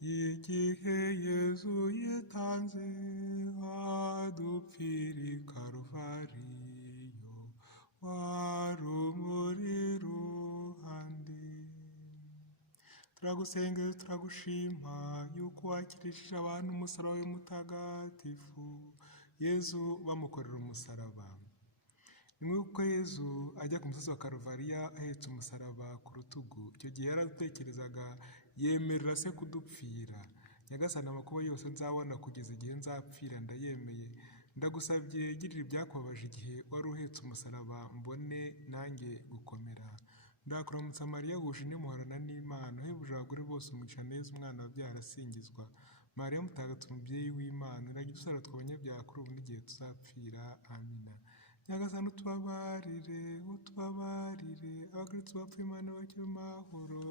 igihe Yezu yitanze adupfira i Karuvariyo, wari umuri ruhande. Turagusenga turagushima yuko wakirishije abantu umusaraba w'umutagatifu Yezu bamukorera umusaraba. Ni nk'uko Yezu ajya ku musozi wa Karuvariya ahetse umusaraba ku rutugu, icyo gihe yaratekerezaga yemerera se kudupfira. Nyagasani, amakuba yose nzabona kugeza igihe nzapfira ndayemeye. Ndagusabye girira ibyakubabaje igihe wari uhetse umusaraba, mbone nanjye gukomera. Ndakuramutsa Mariya, wuje n'imuhorana n'Imana, uhebuje abagore bose umugisha neza, umwana wabyaye arasingizwa. Mariya mutagatifu, umubyeyi w'Imana, uragira udusabira twe abanyabyaha kuri ubu n'igihe tuzapfira. Amina. Nyagasani, utubabarire, utubabarire, abakristu bapfuye Imana bakire amahoro.